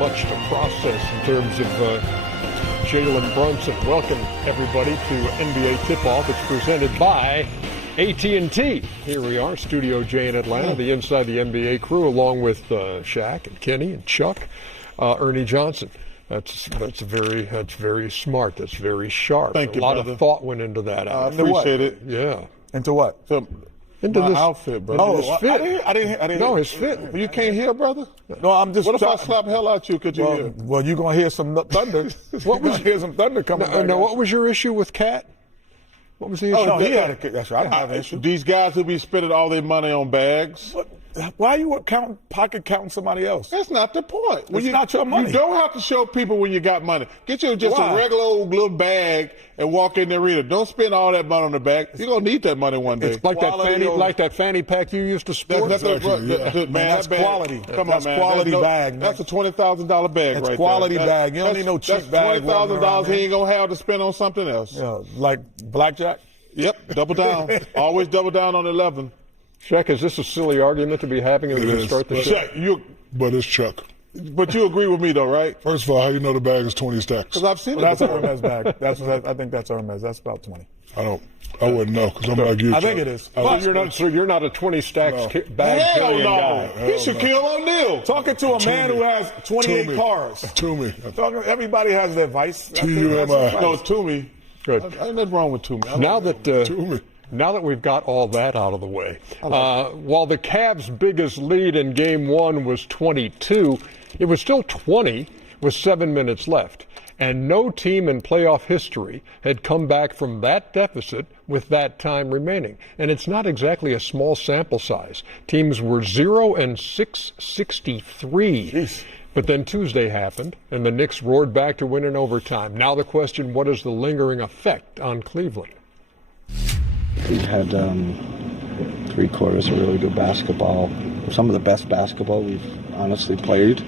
much to process in terms of Jalen Brunson. Welcome, everybody, to NBA Tip-Off. It's presented by AT&T. Here we are, Studio J in Atlanta, the Inside the NBA crew, along with Shaq and Kenny and Chuck, Ernie Johnson. That's very smart. That's very sharp. Thank you, a lot brother. of thought went into that. I appreciate it. Yeah. Into what? Into this outfit, brother. Oh, his fit. I didn't. No, his fit. You can't hear, brother? No, I'm just. What if I slap hell out you? Could you hear? Well, you're gonna hear some thunder. What was hear some thunder coming? Now, what was your issue with KAT? What was the issue? Oh, no, he had a, that's right. I don't have an issue. These guys who be spending all their money on bags. Why are you counting somebody else? That's not the point. It's not your money. You don't have to show people when you got money. Get you just a regular old little bag and walk in the arena. Don't spend all that money on the bag. You're gonna need that money one day. It's like that fanny pack you used to sport. Man, that's quality. Come on, man. Quality bag, man. That's a $20,000 bag that's right quality there. bag. You don't need no cheap bag. That's $20,000 he ain't gonna have to spend on something else. Yeah, like blackjack? Yep, double down. Always double down on 11. Shaq, is this a silly argument to be having as we start the show? Shaq, but it's Chuck. But you agree with me, though, right? First of all, how do you know the bag is 20 stacks? Because I've seen it. That's an Hermès bag. I think that's Hermès. That's about 20. I wouldn't know because I'm like you. I think it is. So you're not a 20 stacks bag carrying guy. He should kill O'Neal. Talking to a man who has 28 cars. Toomey. Everybody has their vice. T-U-M-I. No, Toomey. Good. Ain't nothing wrong with Toomey. Now that we've got all that out of the way, while the Cavs' biggest lead in Game 1 was 22, it was still 20 with 7 minutes left. And no team in playoff history had come back from that deficit with that time remaining. And it's not exactly a small sample size. Teams were 0-663. Jeez. But then Tuesday happened, and the Knicks roared back to win in overtime. Now the question, what is the lingering effect on Cleveland? We've had 3 quarters of really good basketball. Some of the best basketball we've honestly played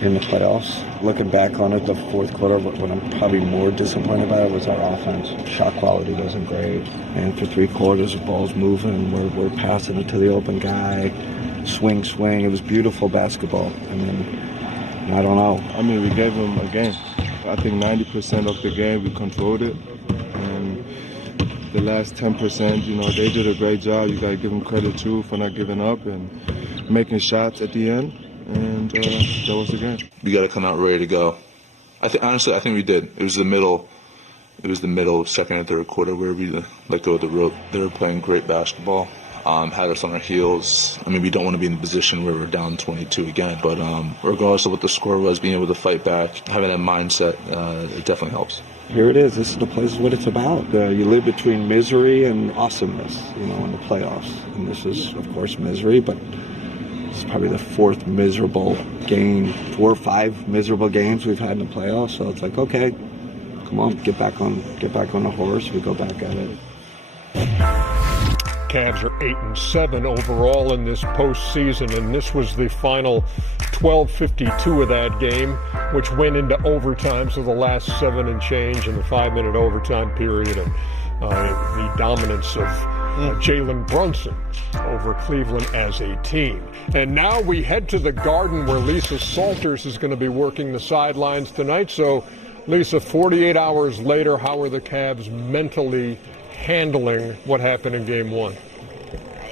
in the playoffs. Looking back on it, the fourth quarter, what I'm probably more disappointed about was our offense. Shot quality wasn't great. And for 3 quarters, the ball's moving. We're passing it to the open guy. Swing. It was beautiful basketball. I mean, I don't know. I mean, we gave them a game. I think 90% of the game we controlled it. And the last 10%, they did a great job. You got to give them credit, too, for not giving up and making shots at the end. And that was the game. We got to come out ready to go. Honestly, I think we did. It was the middle, second and third quarter where we let go of the rope. They were playing great basketball. Had us on our heels. I mean, we don't want to be in the position where we're down 22 again. But regardless of what the score was, being able to fight back, having that mindset, it definitely helps. Here it is. This is the place what it's about. You live between misery and awesomeness, in the playoffs. And this is, of course, misery, but it's probably the 4th miserable game, 4 or 5 miserable games we've had in the playoffs. So it's like, okay, come on, get back on the horse. We go back at it. Cavs are 8-7 overall in this postseason, and this was the final 12:52 of that game, which went into overtime. So the last 7 and change in the 5-minute overtime period, and the dominance of Jalen Brunson over Cleveland as a team. And now we head to the Garden, where Lisa Salters is going to be working the sidelines tonight. So, Lisa, 48 hours later, how are the Cavs mentally handling what happened in Game 1?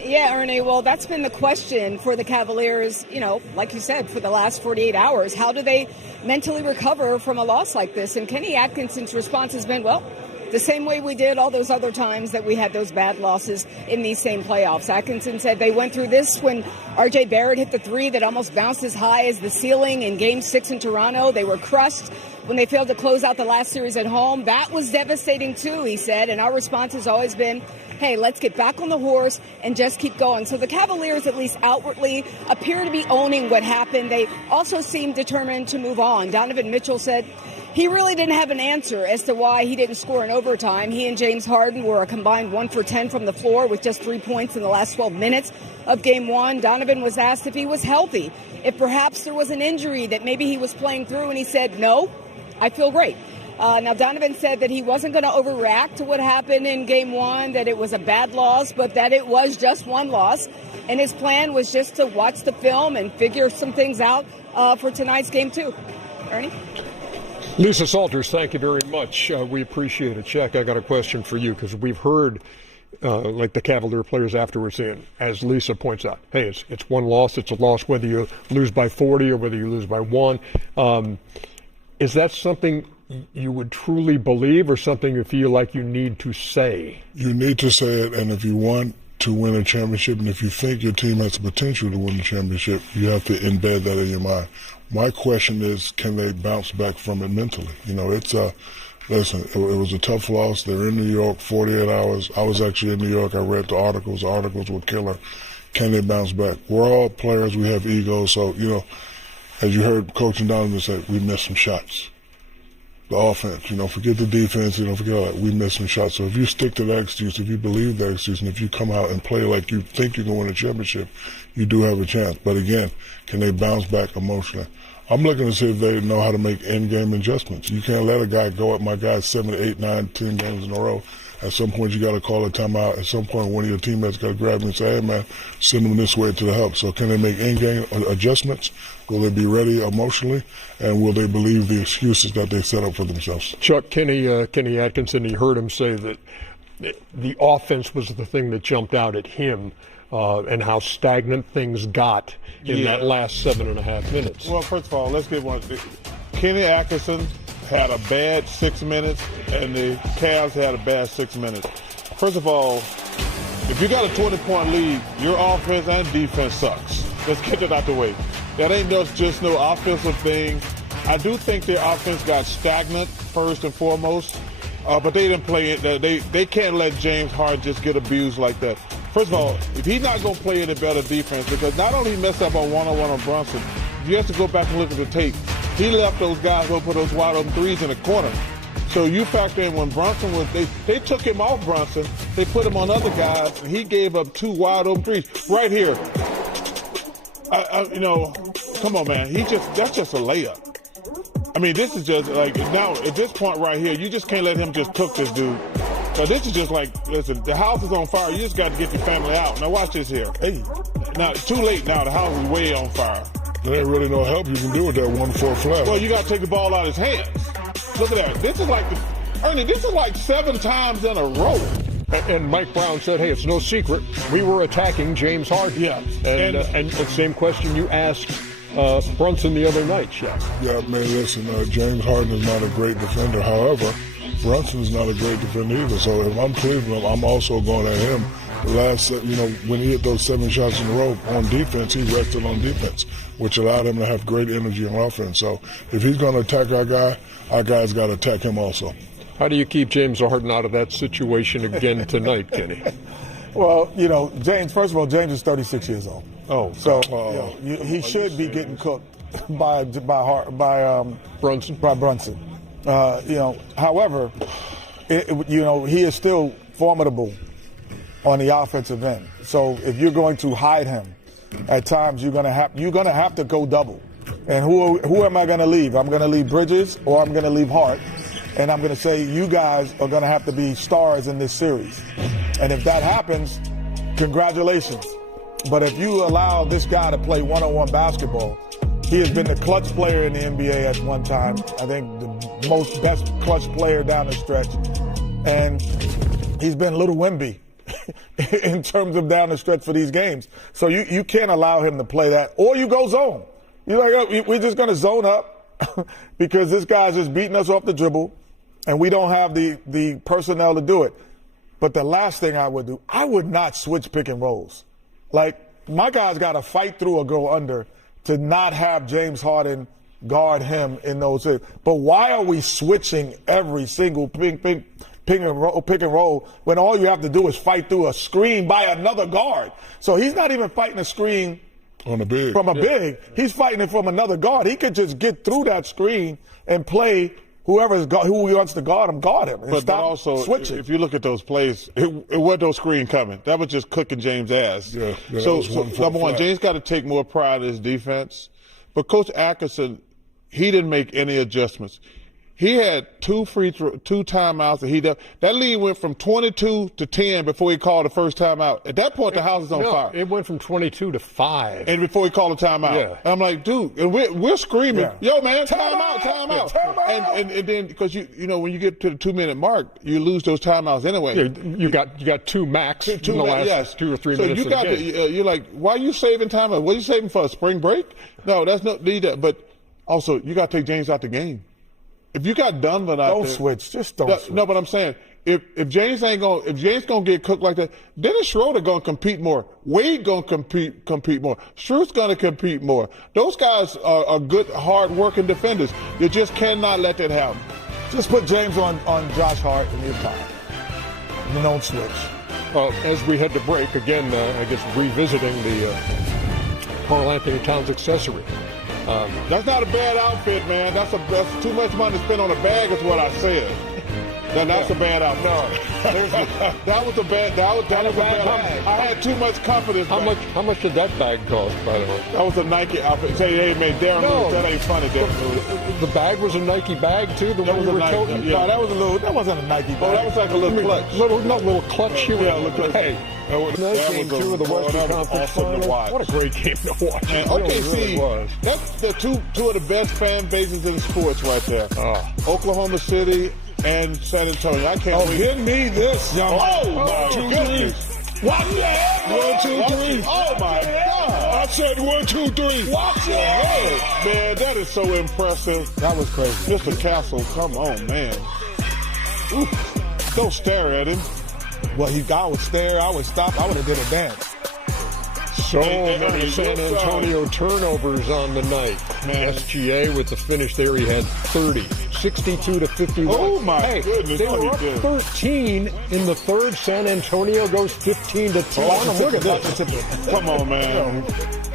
Yeah, Ernie, well, that's been the question for the Cavaliers, like you said, for the last 48 hours. How do they mentally recover from a loss like this? And Kenny Atkinson's response has been, well, the same way we did all those other times that we had those bad losses in these same playoffs. Atkinson said they went through this when R.J. Barrett hit the 3 that almost bounced as high as the ceiling in Game 6 in Toronto. They were crushed when they failed to close out the last series at home. That was devastating, too, he said. And our response has always been, hey, let's get back on the horse and just keep going. So the Cavaliers, at least outwardly, appear to be owning what happened. They also seem determined to move on. Donovan Mitchell said he really didn't have an answer as to why he didn't score in overtime. He and James Harden were a combined 1 for 10 from the floor with just 3 points in the last 12 minutes of Game 1. Donovan was asked if he was healthy, if perhaps there was an injury that maybe he was playing through, and he said, no, I feel great. Now, Donovan said that he wasn't going to overreact to what happened in Game 1, that it was a bad loss, but that it was just one loss. And his plan was just to watch the film and figure some things out for tonight's game too. Ernie? Lisa Salters, thank you very much. We appreciate it. Shaq, I got a question for you because we've heard like the Cavalier players afterwards saying, as Lisa points out, hey, it's one loss, it's a loss whether you lose by 40 or whether you lose by 1. Is that something you would truly believe or something you feel like you need to say? You need to say it, and if you want to win a championship and if you think your team has the potential to win the championship, you have to embed that in your mind. My question is, can they bounce back from it mentally? You know, it's listen, it was a tough loss. They're in New York, 48 hours. I was actually in New York. I read the articles. The articles were killer. Can they bounce back? We're all players. We have egos. So, you know, as you heard Coach and Donovan say, we missed some shots. The offense, you know, forget the defense, you know, forget all that. We missed some shots. So if you stick to that excuse, if you believe that excuse, and if you come out and play like you think you can win a championship, you do have a chance. But again, can they bounce back emotionally? I'm looking to see if they know how to make in-game adjustments. You can't let a guy go up. My guy's 7, 8, 9, 10 games in a row. At some point, you got to call a timeout. At some point, one of your teammates got to grab me and say, hey, man, send them this way to the help. So can they make in-game adjustments? Will they be ready emotionally? And will they believe the excuses that they set up for themselves? Chuck Kenny, Kenny Atkinson, you heard him say that the offense was the thing that jumped out at him and how stagnant things got in that last 7.5 minutes. Well, first of all, let's get one. Kenny Atkinson had a bad 6 minutes, and the Cavs had a bad 6 minutes. First of all, if you got a 20-point lead, your offense and defense sucks. Let's get it out the way. That ain't just no offensive thing. I do think their offense got stagnant first and foremost, but they didn't play it. They can't let James Hart just get abused like that. First of all, if he's not going to play any better defense, because not only he messed up on one-on-one on Brunson, you have to go back and look at the tape. He left those guys open for those wide open threes in the corner. So you factor in when Brunson was, they took him off Brunson, they put him on other guys, and he gave up 2 wide open threes. Right here. You know, come on, man. That's just a layup. I mean, this is just like, now at this point right here, you just can't let him just cook this dude. So this is just like, listen, the house is on fire. You just got to get your family out. Now watch this here. Hey, now it's too late now. The house is way on fire. There ain't really no help you can do with that 1-4 flat. Well, you got to take the ball out of his hands. Look at that. This is like, Ernie, this is like 7 times in a row. And Mike Brown said, hey, it's no secret. We were attacking James Harden. Yeah. And the same question you asked Brunson the other night, Shaq. Yeah, man, listen, James Harden is not a great defender. However, Brunson is not a great defender either. So if I'm Cleveland, I'm also going at him. The last, you know, when he hit those 7 shots in a row on defense, he rested on defense, which allowed him to have great energy on offense. So if he's going to attack our guy's got to attack him also. How do you keep James Harden out of that situation again tonight, Kenny? Well, you know, James, first of all, James is 36 years old. Oh. So you know, he should be getting cooked by Brunson. By Brunson. You know, however, you know, he is still formidable on the offensive end. So if you're going to hide him, at times you're gonna have to go double. And who am I gonna leave? I'm gonna leave Bridges or I'm gonna leave Hart. And I'm gonna say you guys are gonna have to be stars in this series. And if that happens, congratulations. But if you allow this guy to play one-on-one basketball, he has been the clutch player in the NBA at one time. I think the best clutch player down the stretch. And he's been little Wemby in terms of down the stretch for these games. So you can't allow him to play that. Or you go zone. You're like, oh, we're just going to zone up because this guy's just beating us off the dribble and we don't have the personnel to do it. But the last thing I would do, I would not switch pick and rolls. Like, my guy's got to fight through or go under to not have James Harden guard him in those areas. But why are we switching every single pick and roll when all you have to do is fight through a screen by another guard? So he's not even fighting a screen on a big. From a big. He's fighting it from another guard. He could just get through that screen and play who wants to guard him and but also, switching. If you look at those plays, it wasn't no screen coming. That was just cooking James' ass. Yeah, so number one, James got to take more pride in his defense. But Coach Atkinson, he didn't make any adjustments. He had two timeouts, and that lead went from 22 to 10 before he called the first timeout. At that point, the house is on fire. It went from 22 to 5. And before he called a timeout. Yeah. And I'm like, dude, and we're screaming, yo, man, timeout. And then, because you know, when you get to the 2-minute mark, you lose those timeouts anyway. Yeah, you got two max in the last 2 or 3 minutes of the game. You're like, why are you saving timeout? What are you saving for, a spring break? No, that's not need that. But also, you got to take James out the game. If you got Donovan out don't there, switch. Just don't switch. No, but I'm saying if James gonna get cooked like that, Dennis Schroeder gonna compete more. Wade gonna compete more. Struth's gonna compete more. Those guys are good, hard working defenders. You just cannot let that happen. Just put James on Josh Hart and you're fine. And don't switch. As we head to break, again, I guess revisiting the Karl Anthony Towns accessory. That's not a bad outfit, man. That's too much money to spend on a bag is what I said. That's a bad outfit. No, that was a bad bag. I had too much confidence. How much did that bag cost, by the way? That was a Nike outfit. Say, hey, man, Darren Lewis, that ain't funny, The bag was a Nike bag, too? The one you were toting? Yeah. No, that wasn't a Nike bag. Oh, that was like a little clutch. Little clutch shoe. Yeah, little clutch. Hey. Game 2 of the Western Conference Finals. What a great game to watch. And OKC, that's the two of the best fan bases in sports right there. Oklahoma City and San Antonio. I can't wait. Give me this, young man. Oh, my goodness. Watch your head. 1, 2, 3. Oh, my God. I said 1, 2, 3. Watch your head. Man, that is so impressive. That was crazy. Mr. Castle, come on, man. Ooh, don't stare at him. Well, I would stare, I would stop, I would have did a dance. So many San Antonio turnovers on the night. Man. SGA with the finish there, he had 30. 62 to 51. Oh, my goodness. They were up 13 in the third. San Antonio goes 15 to 10. Look at this. Come on, man.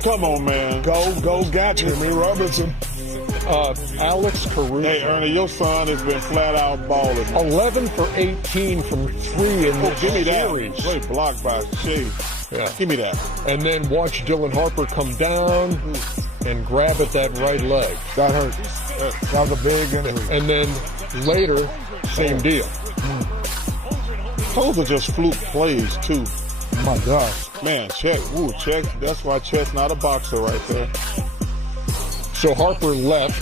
Come on, man. Go, gotcha. Jimmy Robinson. Alex Caruso. Hey, Ernie, your son has been flat out balling. 11 for 18 from 3 in the give me series. That. Great block by Shea. Yeah. Give me that. And then watch Dylan Harper come down and grab at that right leg. That hurt. That was a big injury. And then later, same deal. Those are just fluke plays, too. Oh, my gosh. Man, check. That's why Chet's not a boxer right there. So Harper left,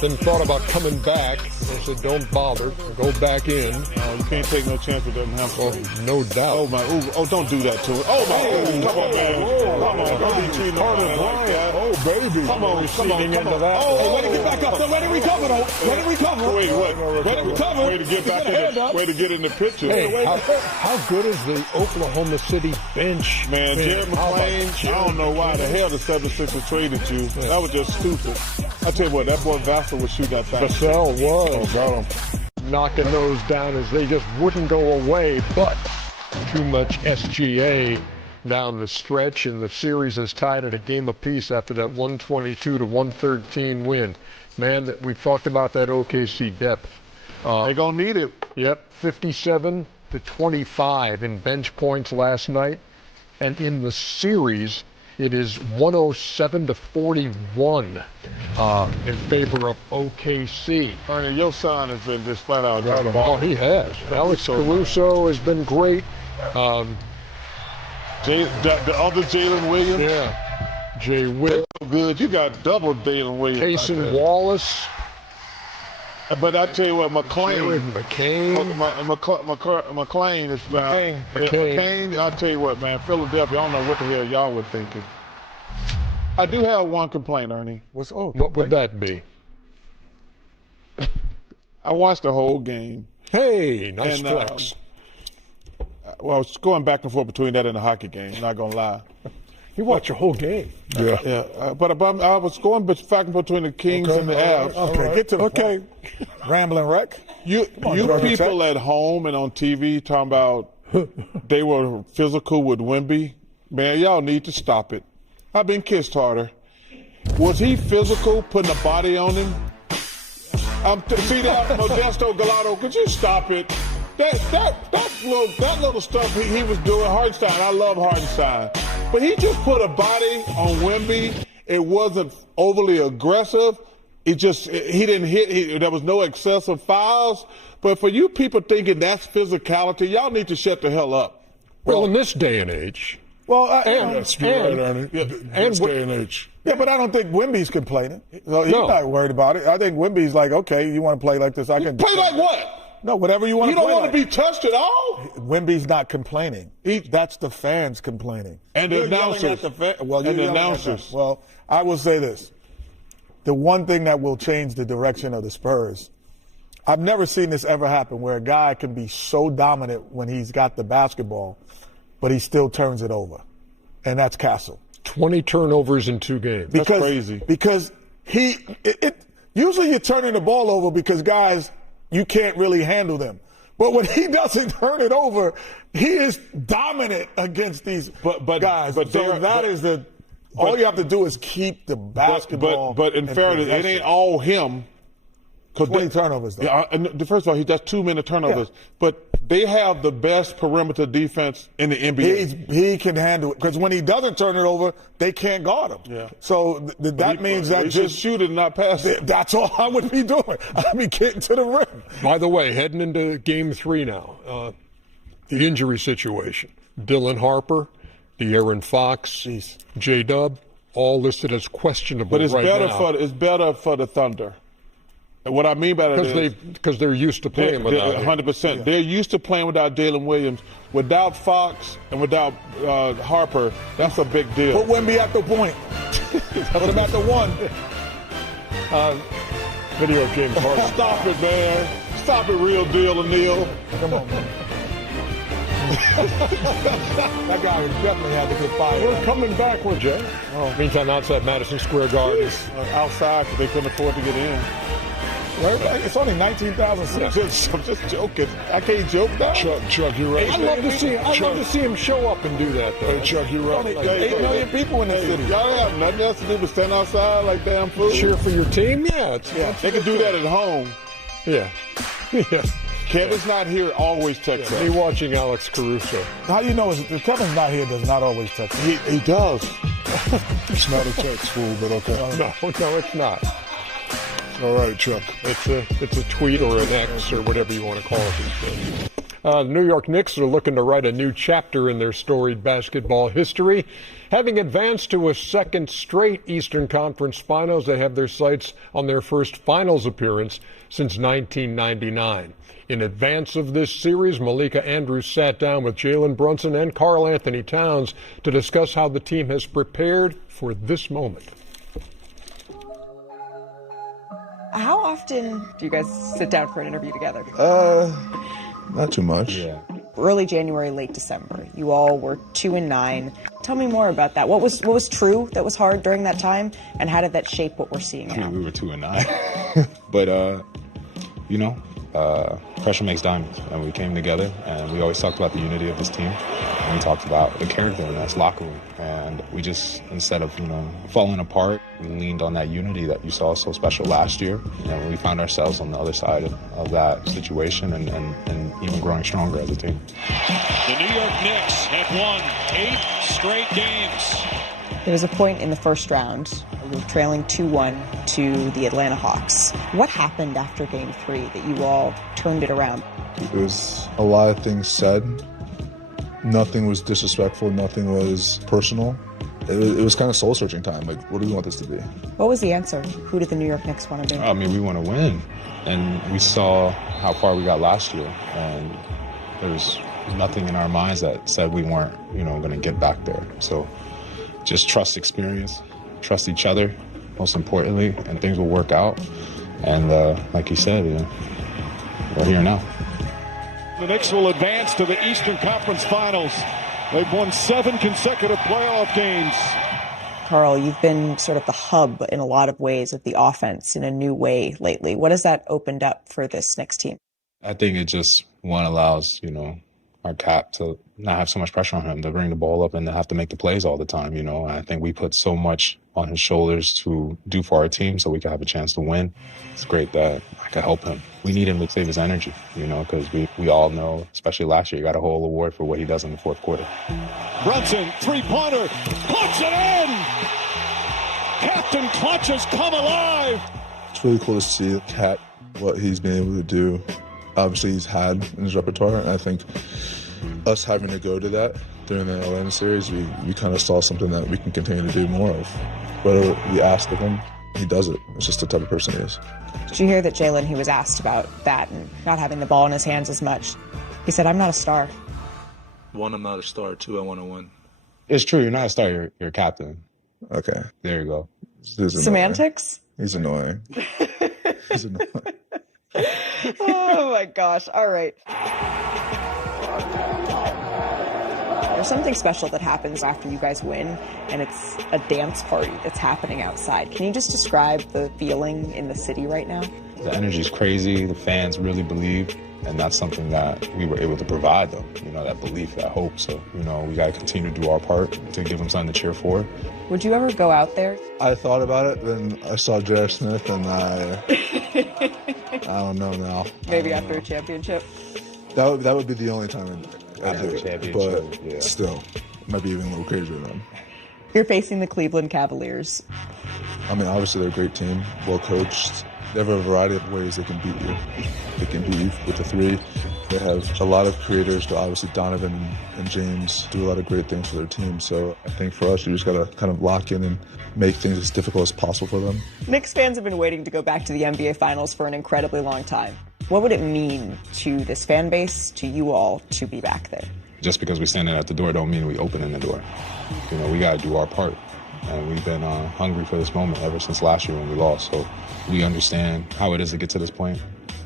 then thought about coming back. I said, don't bother. Go back in. You can't take no chance with them hamstrings. No doubt. Oh, my. Ooh, don't do that to it. Oh, my. Come on, man. Come on. Don't be treating nobody like that. Oh, baby. Come on. Into that. Oh, let it get back up. So let it recover, though. Let it recover. Wait, what? Let it recover. Way to get back in way to get in the picture. Hey, how good is the Oklahoma City bench? Man, Jared McClain, I don't know why the hell the 76ers traded you. That was just stupid. I tell you what, that boy Vassell would shoot that thing. Vassell was. Oh, got him. Knocking those down as they just wouldn't go away, but too much SGA down the stretch, and the series is tied at a game apiece after that 122 to 113 win. Man, we've talked about that OKC depth. They're going to need it. Yep, 57 to 25 in bench points last night, and in the series, it is 107 to 41 in favor of OKC. Ernie, your son has been just flat out. Oh, he has. Alex Caruso has been great. The other Jalen Williams. Yeah. Jay Will. Good. You got double Jalen Williams. Payson Wallace. But I tell you what, McClain. McClain is McCain. I tell you what, man, Philadelphia. I don't know what the hell y'all were thinking. I do have one complaint, Ernie. What would that be? I watched the whole game. Hey, nice flex. Well, I was going back and forth between that and the hockey game. Not gonna lie. You watch the whole game. Yeah. But I was going back and forth between the Kings and the Avs. Okay, get to the point. Rambling wreck. You people at home and on TV talking about they were physical with Wemby. Man, y'all need to stop it. I've been kissed harder. Was he physical, putting a body on him? See that, Modesto Galato? Could you stop it? That little stuff he was doing, Hartenstein. I love Hartenstein, but he just put a body on Wemby. It wasn't overly aggressive. he didn't hit. There was no excessive fouls. But for you people thinking that's physicality, y'all need to shut the hell up. Well, in this day and age. Well, that's right, Ernie. This day and age. Yeah, but I don't think Wemby's complaining. So he's not worried about it. I think Wemby's like, okay, you want to play like this? I can play like what? No, whatever you want to play. You don't want to be touched at all? Wemby's not complaining. That's the fans complaining. And the announcers. Well, I will say this. The one thing that will change the direction of the Spurs, I've never seen this ever happen, where a guy can be so dominant when he's got the basketball, but he still turns it over. And that's Castle. 20 turnovers in 2 games. That's crazy. Because usually you're turning the ball over because guys, you can't really handle them. But when he doesn't turn it over, he is dominant against these guys. All you have to do is keep the basketball. But in fairness, it ain't all him. 20 turnovers, though. Yeah, first of all, he does 2 minute turnovers. Yeah. But they have the best perimeter defense in the NBA. He can handle it. Because when he doesn't turn it over, they can't guard him. Yeah. So that means that just shoot it and not pass it. That's all I would be doing. I'd be getting to the rim. By the way, heading into Game 3 now, the injury situation. Dylan Harper, De'Aaron Fox, J-Dub, all listed as questionable. But it's right better now. it's better for the Thunder. And what I mean by that is because they're used to playing without 100%. They're used to playing without Jalen Williams. Without Fox and without Harper, that's a big deal. Put Wemby at the point. Put him at the 1. Video game Harper. Stop it, man. Stop it, real deal, O'Neal. Come on, man. That guy definitely had to get fired. We're coming backward, Jay. Meantime, outside Madison Square Garden. Outside because they couldn't afford to get in. It's only 19,000. I'm just joking. I can't joke now. Chuck, you're right. I'd love to see him show up and do that, though. Hey, Chuck, you're right. 8 million people in the city. Y'all have nothing else to do but stand outside like damn fools. Cheer for your team? Yeah. They can do that at home. Yeah. Yeah. Kevin's not here, always text us. Me watching Alex Caruso. How you know if Kevin's not here does not always text us? He does. It's not a text, fool, but okay. No, it's not. All right, Chuck. It's a tweet or an X or whatever you want to call it these days. The New York Knicks are looking to write a new chapter in their storied basketball history. Having advanced to a second straight Eastern Conference Finals, they have their sights on their first Finals appearance since 1999. In advance of this series, Malika Andrews sat down with Jalen Brunson and Karl Anthony Towns to discuss how the team has prepared for this moment. How often do you guys sit down for an interview together? Not too much. Yeah. Early January, late December. You all were 2-9. Tell me more about that. What was true that was hard during that time, and how did that shape what we're seeing now? I mean, we were 2-9, but pressure makes diamonds, and we came together, and we always talked about the unity of this team, and we talked about the character in that locker room, and we just, instead of falling apart, we leaned on that unity that you saw so special last year. We found ourselves on the other side of that situation, and even growing stronger as a team. The New York Knicks have won 8 straight games. There was a point in the first round, we were trailing 2-1 to the Atlanta Hawks. What happened after Game 3 that you all turned it around? It was a lot of things said. Nothing was disrespectful. Nothing was personal. It was kind of soul-searching time. Like, what do we want this to be? What was the answer? Who did the New York Knicks want to be? I mean, we want to win. And we saw how far we got last year. And there's nothing in our minds that said we weren't, going to get back there. So just trust experience, trust each other, most importantly, and things will work out. And like you said, we're here now. The Knicks will advance to the Eastern Conference Finals. They've won 7 consecutive playoff games. Karl, you've been sort of the hub in a lot of ways of the offense in a new way lately. What has that opened up for this Knicks team? I think it just, one, allows, our KAT to not have so much pressure on him to bring the ball up and to have to make the plays all the time, And I think we put so much on his shoulders to do for our team so we can have a chance to win. It's great that I can help him. We need him to save his energy, because we all know, especially last year, he got a whole award for what he does in the fourth quarter. Brunson, three-pointer, puts it in! Captain Clutch has come alive! It's really cool to see KAT, what he's been able to do. Obviously, he's had in his repertoire, and I think us having to go to that during the Atlanta series, we kind of saw something that we can continue to do more of. Whether we ask of him, he does it. It's just the type of person he is. Did you hear that Jalen, he was asked about that and not having the ball in his hands as much? He said, I'm not a star. One, I'm not a star. Two, I want to win. It's true. You're not a star. You're a captain. Okay. There you go. Semantics? He's annoying. He's annoying. Oh, my gosh. All right. There's something special that happens after you guys win, and it's a dance party that's happening outside. Can you just describe the feeling in the city right now? The energy's crazy. The fans really believe, and that's something that we were able to provide them, that belief, that hope. So, we got to continue to do our part to give them something to cheer for. Would you ever go out there? I thought about it, then I saw J.R. Smith, and I don't know now. Maybe after a championship? That would be the only time I'd do it, but still, it might be even a little crazier then. You're facing the Cleveland Cavaliers. I mean, obviously they're a great team, well coached. They have a variety of ways they can beat you. They can beat you with the three. They have a lot of creators, but obviously Donovan and James do a lot of great things for their team. So I think for us, you just got to kind of lock in and make things as difficult as possible for them. Knicks fans have been waiting to go back to the NBA Finals for an incredibly long time. What would it mean to this fan base, to you all, to be back there? Just because we're standing at the door don't mean we opening the door. We got to do our part. And we've been hungry for this moment ever since last year when we lost. So we understand how it is to get to this point.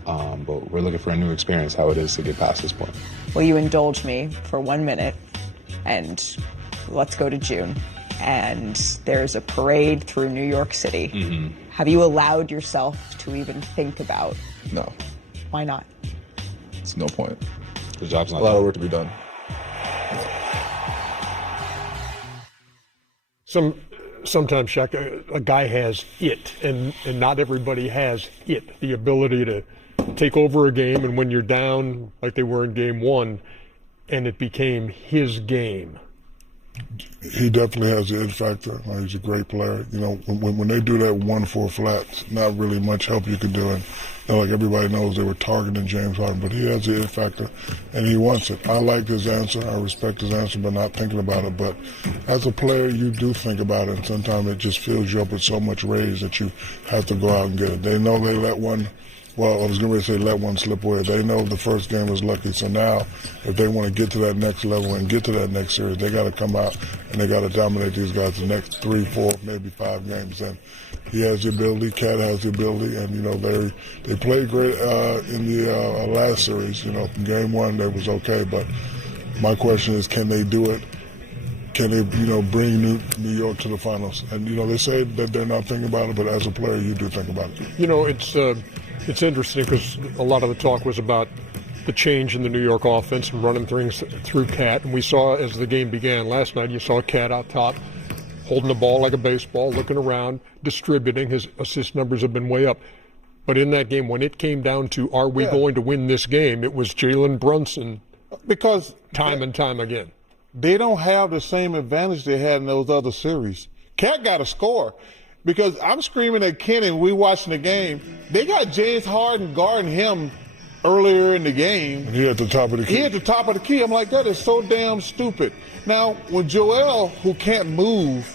But we're looking for a new experience, how it is to get past this point. Will you indulge me for 1 minute? And let's go to June. And there's a parade through New York City. Mm-hmm. Have you allowed yourself to even think about? No. Why not? It's no point. The job's not a lot of work to be done. Sometimes, Shaq, a guy has it, and not everybody has it, the ability to take over a game, and when you're down, like they were in game one, and it became his game. He definitely has the it factor. He's a great player. When they do that 1-4 flats, not really much help you can do. And like everybody knows, they were targeting James Harden, but he has the it factor, and he wants it. I like his answer. I respect his answer, but not thinking about it. But as a player, you do think about it, and sometimes it just fills you up with so much rage that you have to go out and get it. They know they let one. Well, I was going to say let one slip away. They know the first game was lucky. So now, if they want to get to that next level and get to that next series, they got to come out and they got to dominate these guys the next 3, 4, maybe 5 games. And he has the ability. KAT has the ability. And, they played great in the last series. Game one, they was okay. But my question is, can they do it? Can they, bring New York to the finals? And, they say that they're not thinking about it, but as a player, you do think about it. It's interesting because a lot of the talk was about the change in the New York offense and running things through KAT. And we saw as the game began last night, you saw KAT out top, holding the ball like a baseball, looking around, distributing. His assist numbers have been way up. But in that game, when it came down to are we going to win this game, it was Jalen Brunson because time and time again. They don't have the same advantage they had in those other series. KAT got to score. Because I'm screaming at Kenny when we watching the game. They got James Harden guarding him earlier in the game. And he at the top of the key. He at the top of the key. I'm like, that is so damn stupid. Now, when Joel, who can't move,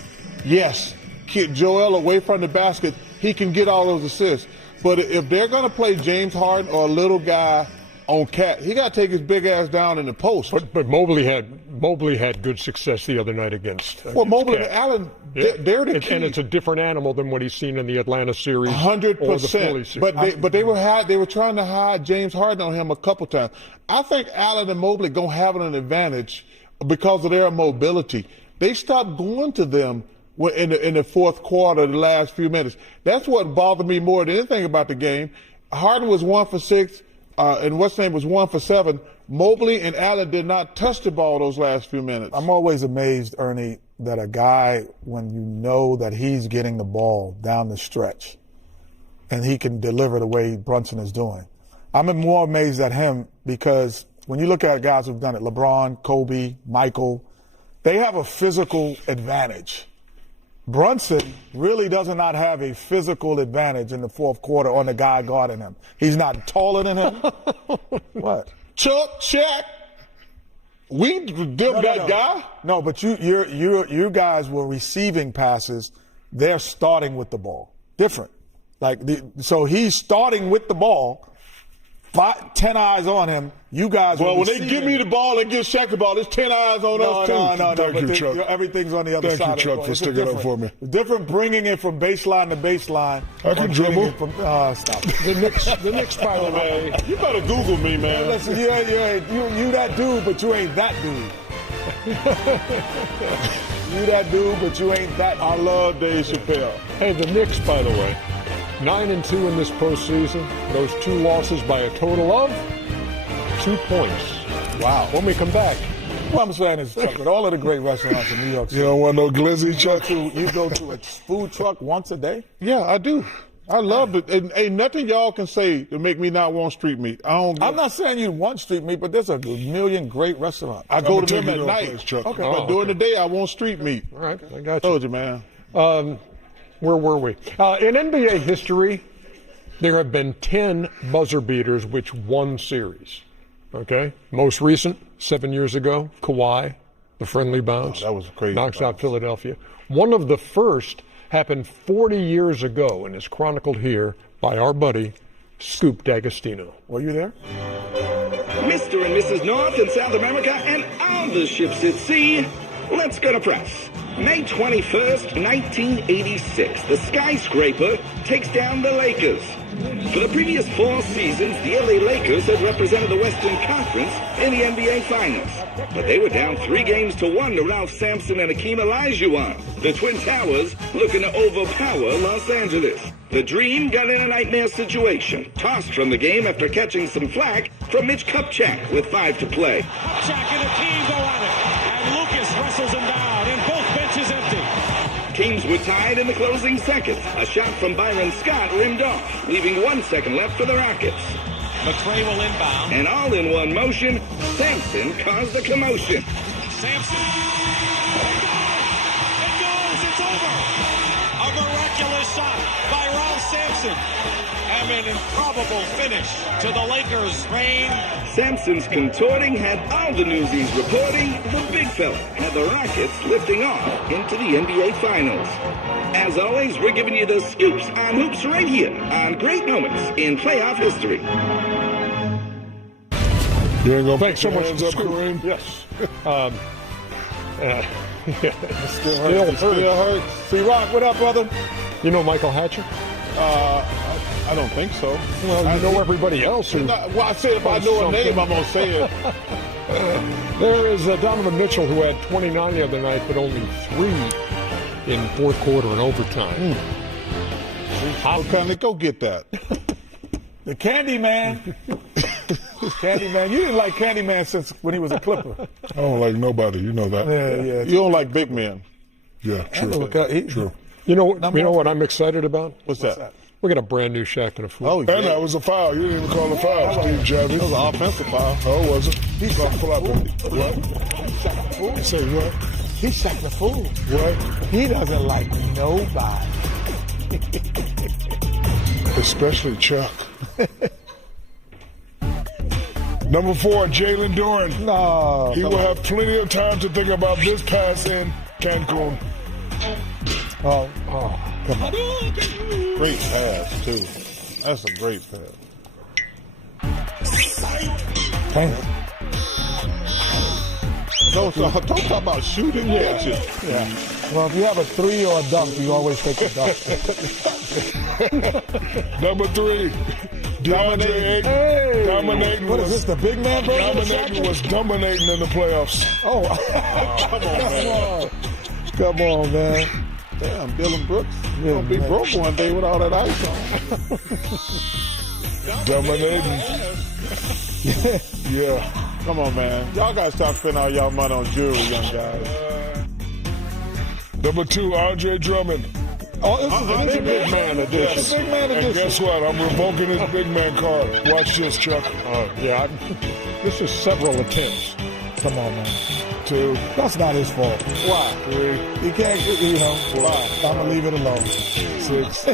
yes, get Joel away from the basket, he can get all those assists. But if they're going to play James Harden or a little guy on KAT, he got to take his big ass down in the post. But Mobley had good success the other night against Mobley KAT. and Allen, they're the key. And it's a different animal than what he's seen in the Atlanta series 100%. or the Philly series. But they were trying to hide James Harden on him a couple times. I think Allen and Mobley gonna have an advantage because of their mobility. They stopped going to them in the fourth quarter, the last few minutes. That's what bothered me more than anything about the game. Harden was 1 for 6. And what's name was 1 for 7. Mobley and Allen did not touch the ball those last few minutes. I'm always amazed, Ernie, that a guy, when you know that he's getting the ball down the stretch and he can deliver the way Brunson is doing. I'm more amazed at him because when you look at guys who've done it, LeBron, Kobe, Michael, they have a physical advantage. Brunson really does not have a physical advantage in the fourth quarter on the guy guarding him. He's not taller than him. What? Chuck, Shaq. We did that guy. No, but you guys were receiving passes. They're starting with the ball. Different. So he's starting with the ball. 10 eyes on him. You guys. Well, when they give me the ball and give Shaq the ball, it's 10 eyes on us too. No. Thank you, Chuck. Everything's on the other side. Thank you, Chuck, for sticking up for me. Different bringing it from baseline to baseline. I can dribble. Stop. The Knicks, by the way. You better Google me, man. Listen, you that dude, but you ain't that dude. You that dude, but you ain't that dude. I love Dave Chappelle. Hey, the Knicks, by the way, 9-2 in this postseason. Those 2 losses by a total of 2 points. Wow. When we come back. What I'm saying is, Chuck, with all of the great restaurants in New York City. You don't want no glizzy, Chuck? You go to a food truck once a day? Yeah, I do. I love it. And ain't nothing y'all can say to make me not want street meat. I'm not saying you want street meat, but there's a million great restaurants. I go to them at night. Place, Chuck. Okay. But during the day, I want street meat. All right, I got you. Told you, man. Where were we? In NBA history, there have been 10 buzzer beaters which won series. Okay? Most recent, 7 years ago, Kawhi, the friendly bounce. That was crazy. Knocks out Philadelphia. One of the first happened 40 years ago and is chronicled here by our buddy, Scoop D'Agostino. Were you there? Mr. and Mrs. North and South America and all the ships at sea, let's go to press. May 21st, 1986, the skyscraper takes down the Lakers. For the previous 4 seasons, the LA Lakers had represented the Western Conference in the NBA Finals. But they were down 3-1 to Ralph Sampson and Hakeem Olajuwon. The Twin Towers looking to overpower Los Angeles. The Dream got in a nightmare situation, tossed from the game after catching some flack from Mitch Kupchak with 5 to play. Kupchak and Hakeem go at it, and Lucas wrestles him down, and both benches empty. Teams were tied in the closing seconds. A shot from Byron Scott rimmed off, leaving 1 second left for the Rockets. McRae will inbound. And all in one motion, Sampson caused a commotion. Sampson. It goes. It's over. A miraculous shot by Ralph Sampson. And an improbable finish to the Lakers' reign. Sampson's contorting had all the newsies reporting the big fella had the Rockets lifting off into the NBA Finals. As always, we're giving you the scoops on hoops right here on great moments in playoff history. You ain't gonna Thanks so much, up, Scoop. Kareem? Yes. Still hurts. C-Rock, what up, brother? You know Michael Hatcher? I don't think so. Well, I know everybody else. Who I said if I know a name, I'm going to say it. There is Donovan Mitchell, who had 29 the other night, but only 3 in fourth quarter and overtime. How can they go get that? The Candyman. Candyman. You didn't like Candyman since when he was a Clipper. I don't like nobody. You know that. Yeah. You don't like big men. Yeah, true. True. You know what I'm excited about? What's that? We got a brand new Shaqtin' a fool. Oh, yeah. And that was a foul. You didn't even call a foul, Steve Jarvis. That was an offensive foul. Oh, was it? He shot the fool. What? You say what? He shot the fool. What? He doesn't like nobody. Especially Chuck. Number 4, Jalen Duren. No. He will have plenty of time to think about this pass in Cancun. Oh, come on. Great pass, too. That's a great pass. Damn. Don't talk about shooting catches. Yeah. Well, if you have a 3 or a dunk, you always take a dunk. Number 3, DeAndre Ayton. Hey. Dominating. What is this, the big man version of Dominating was dominating in the playoffs. Oh, come on, man. Damn, Dylan Brooks. You're going to be broke one day with all that ice on. Dominating. Yeah. Come on, man. Y'all got to stop spending all y'all money on jewelry, young guys. Number 2, Andre Drummond. Oh, this is a big man edition. Yes. Big man edition. And guess what? I'm revoking his big man card. Watch this, Chuck. This is several attempts. Come on, man. 2. That's not his fault. Why? 3. He can't, you know. Why? I'm going to leave it alone. 6.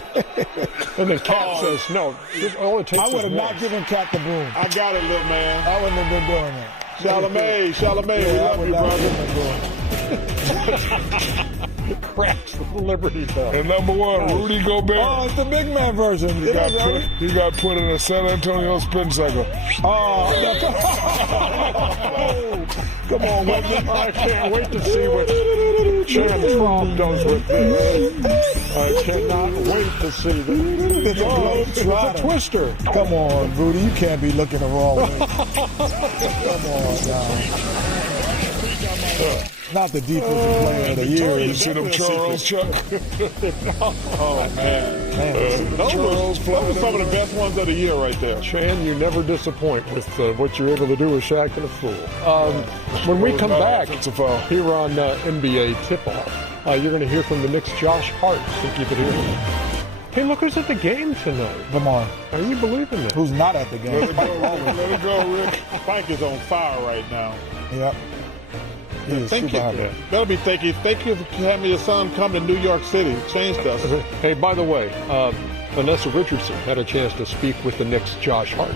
And then Cat says, no, all it takes I would have is not one. given Cat the broom. I got it, little man. I wouldn't have been doing that. Charlamagne, Yeah, I we would not love you, have brother. given the broom. Cracks the Liberty Bell. And number 1, Rudy Gobert. Oh, it's the big man version. He got put in a San Antonio spin cycle. Oh, come on, Wemby. I can't wait to see what Chan Trump does with this. I cannot wait to see this. It's a twister. Come on, Rudy. You can't be looking the wrong way. Come on, now. Not the defensive player of the year. You see them Charles Chuck? Oh, man. Those were some of the best ones of the year right there. Chan, you never disappoint with what you're able to do with Shaq and a fool. When we come back here on NBA Tip-Off, you're going to hear from the Knicks' Josh Hart. So keep it here. Hey, look who's at the game tonight. Come on. Are you believing it? Who's not at the game? Let it go, Rick. Spike is on fire right now. Yep. He is Thank super you. happy. That'll be thank you for having your son come to New York City. Changed us. Hey, by the way, Vanessa Richardson had a chance to speak with the Knicks' Josh Hart.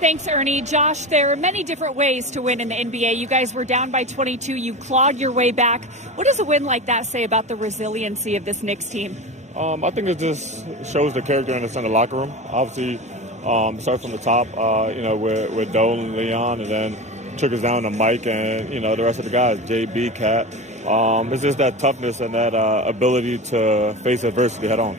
Thanks, Ernie. Josh, there are many different ways to win in the NBA. You guys were down by 22. You clawed your way back. What does a win like that say about the resiliency of this Knicks team? I think it just shows the character in the locker room. Obviously, start from the top, with Dole and Leon, and then took us down to Mike and, the rest of the guys, JB, Cat. It's just that toughness and that ability to face adversity head on.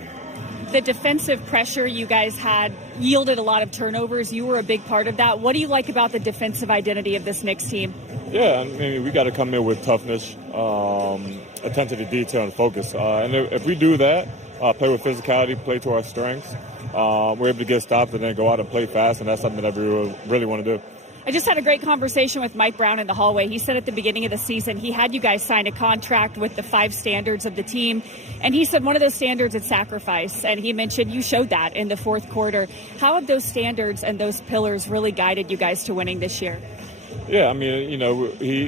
The defensive pressure you guys had yielded a lot of turnovers. You were a big part of that. What do you like about the defensive identity of this Knicks team? Yeah, I mean, we got to come in with toughness, attention to detail, and focus. And if we do that, play with physicality, play to our strengths, we're able to get stopped and then go out and play fast, and that's something that we really want to do. I just had a great conversation with Mike Brown in the hallway. He said at the beginning of the season he had you guys sign a contract with the 5 standards of the team. And he said one of those standards is sacrifice. And he mentioned you showed that in the fourth quarter. How have those standards and those pillars really guided you guys to winning this year? Yeah, I mean,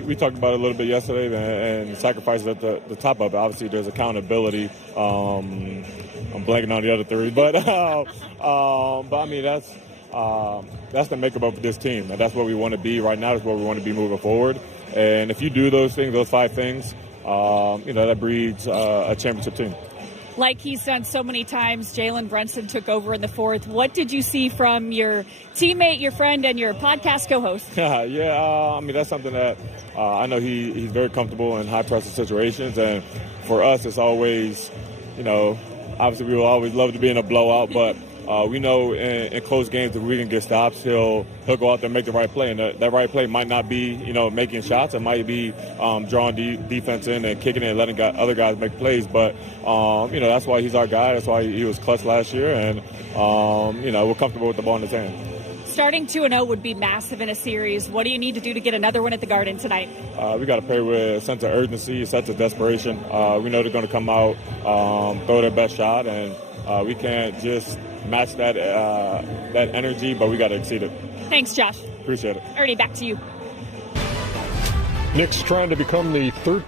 we talked about it a little bit yesterday, and sacrifice is at the top of it. Obviously, there's accountability. I'm blanking on the other 3. But I mean, that's the makeup of this team, and that's what we want to be right now. That's what we want to be moving forward. And if you do those things, those 5 things, that breeds a championship team. Like he's done so many times, Jalen Brunson took over in the fourth. What did you see from your teammate, your friend, and your podcast co-host? I mean, that's something that I know he's very comfortable in high-pressure situations. And for us, it's always, obviously we will always love to be in a blowout, but we know in close games if we can get stops, he'll go out there and make the right play. And that right play might not be, making shots. It might be drawing defense in and kicking it and letting other guys make plays. But, that's why he's our guy. That's why he was clutch last year. And, we're comfortable with the ball in his hand. Starting 2-0 would be massive in a series. What do you need to do to get another one at the Garden tonight? We got to play with a sense of urgency, a sense of desperation. We know they're going to come out, throw their best shot, and we can't just match that energy, but we got to exceed it. Thanks, Josh. Appreciate it. Ernie, back to you. Knicks trying to become the 13th